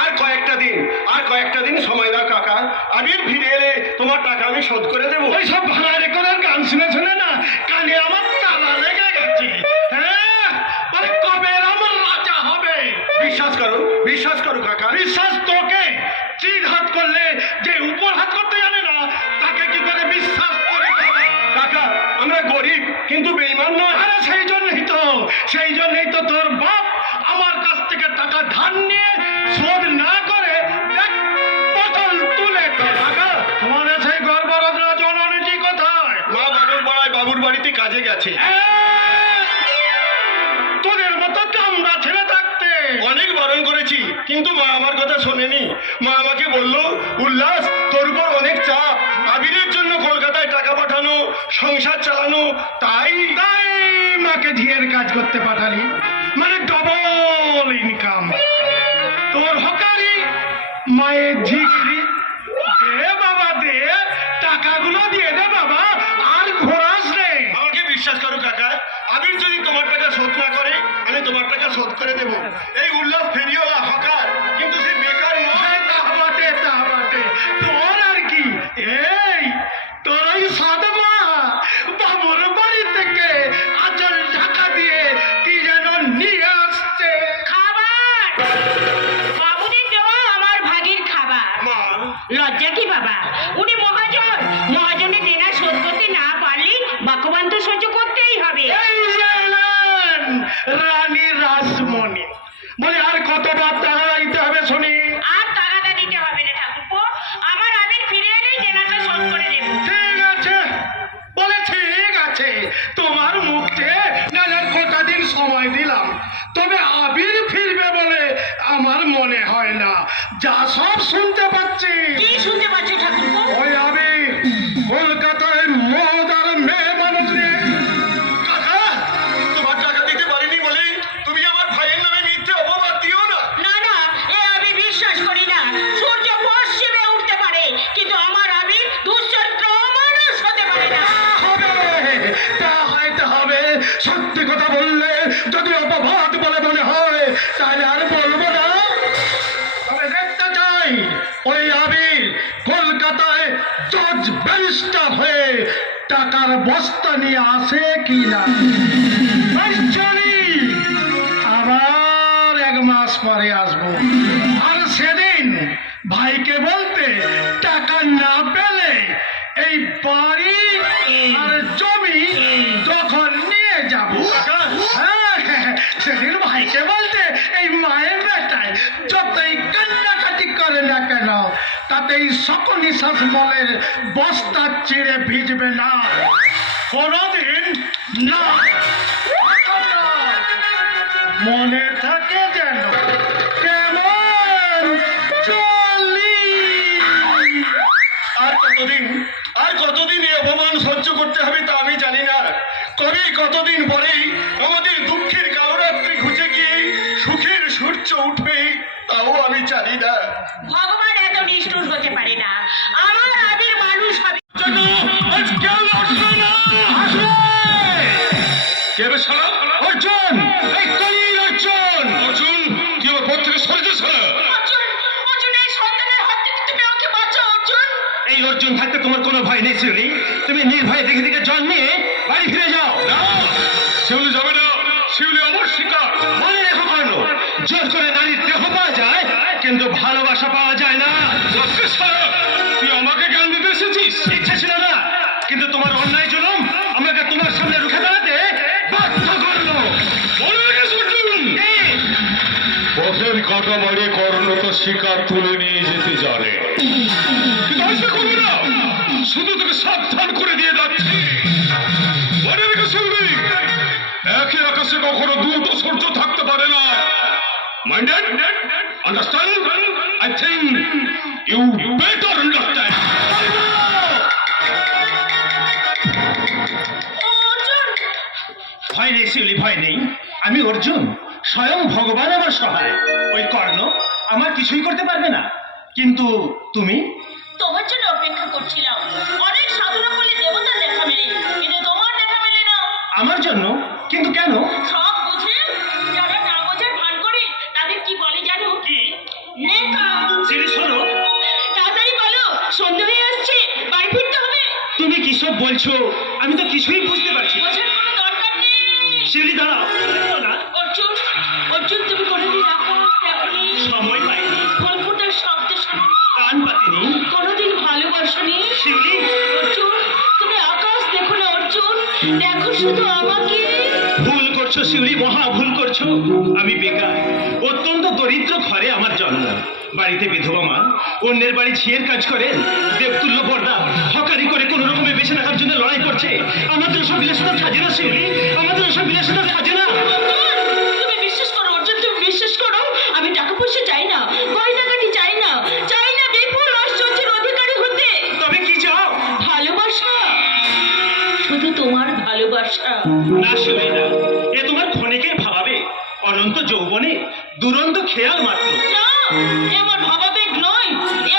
আর কয়েকটা দিন আর কয়েকটা দিন সময় দাও কাকা। আবির ফিরে এলে তোমার টাকা আমি শোধ করে দেবো। ওই সব ভাঙা রেকর্ডের গান শুনে শুনে না কানে আমার তালা লেগে গেছে। হ্যাঁ মানে কবে আমার রাজা হবে? বিশ্বাস করো বিশ্বাস করো কাকা। বিশ্বাস তোকে? চির হাত করলে যে উপর হাত করতে জানে না তাকে কি করে বিশ্বাস করে কাকা আমরা গরিব কিন্তু বেইমান নয়। আরে বাড়িতে কাজে গেছে। তোদের মতো কামড়া ছেড়ে থাকতে। অনেক বারণ করেছি কিন্তু মা আমার কথা শোনেনি। মা আমাকে বলল উল্লাস তোর উপর অনেক চাপ। আবিরের জন্য কলকাতায় টাকা পাঠানো সংসার চালানো তাই তাই মাকে ঝিয়ের কাজ করতে পাঠালি। মানে ডবল ইনকাম তোর হকারি মায়ের ঝিগড়ি রানী রাসমণি। বলে আর কতবার টাকা দিতে হবে শুনি? আর টাকাটা দিতে হবে না ঠাকুরপো। আমার আবির ফিরে এলেই দেনাটা শোধ করে দেব। ঠিক আছে। বলে ঠিক আছে। তোমার মুখে কটা দিন সময় দিলাম। তবে আবির ফিরবে বলে আমার মনে হয় না। যা সব শুনতে পাচ্ছি। কি শুনতে পাচ্ছ জজ ব্যারিস্টার হয়ে টাকার বস্তা নিয়ে আসে কি না? আবার এক মাস পরে আসব। আর সেদিন ভাইকে বলতে টাকা না পেলে এই বাড়ি আর জমি তাতেই সকল নিঃশ্বাস মলের বস্তা চিড়ে ভিজবে না। কোনদিন না। মনে থাকে যেন কেমন চলি। আর কতদিন আর কতদিন এই অপমান সহ্য করতে হবে তা আমি জানি না। তবে কতদিন পরেই আমাদের দুঃখের কালরাত্রি ঘুচে গিয়ে সুখের সূর্য উঠবে তাও আমি জানি না। অর্জুন! এই কলির অর্জুন! অর্জুন তুই আমার পথ থেকে সরে যাস না অর্জুন অর্জুন এই সন্তানের হাত থেকে তুমি ওকে বাঁচাও অর্জুন। থাকতে তোমার কোনো ভয় নেই শিউলি। তুমি নির্ভয়ে দেখে দেখে জল নিয়ে বাড়ি ফিরে যাও। না শিউলি যাবে না। শিউলি আমার শিকার। মনে রেখো কর্ণ জোর করে নারীর দেহ পাওয়া যায় কিন্তু ভালোবাসা পাওয়া যায় না। সারা। পথের কাটা মারে তো শিকার তুলে নিয়ে যেতে জানে। শুধু তোকে সাবধান করে দিয়ে যাচ্ছি। একই আকাশে কখনো দুটো সূর্য থাকতে পারে না। Minded understand I think you better understand Arjun! ভয় নেই শিউলি ভয় নেই। আমি অর্জুন। স্বয়ং ভগবান আমার সহায়। ওই কর্ণ আমার কিছুই করতে পারবে না। কিন্তু তুমি? তোমার জন্য অপেক্ষা করছিলাম। অনেক সাধনা করলে দেবতা দেখা মেলে কিন্তু তোমার দেখা মেলে না। আমার জন্য? কিন্তু কেন? সব বুঝে যারা না বোঝার ভান করে তাদের কি বলে জানো? কি? লেখা সিরিজ শোনো। তাড়াতাড়ি বলো সন্ধ্যা হয়ে আসছে বাড়ি ফিরতে হবে। তুমি কি সব বলছো? আমি তো কিছুই বুঝতে পারছি বোঝার কোনো দরকার নেই। শিউলি দাঁড়া অত্যন্ত দরিদ্র ঘরে আমার জন্ম। বাড়িতে বিধবা মা, অন্যের বাড়ি ঝিয়ের কাজ করেন দেবতুল্য বর্দা হকারি করে কোন রকমে বেঁচে থাকার জন্য লড়াই করছে। আমাদের ওসব বিলাসিতা সাজে না শিউলি, আমাদের শুধু তোমার ভালোবাসা। না এ তোমার ক্ষণিকের ভাবাবে অনন্ত যৌবনে দুরন্ত খেয়াল মাত্র। না এ আমার ভাবাবেগ নয় এ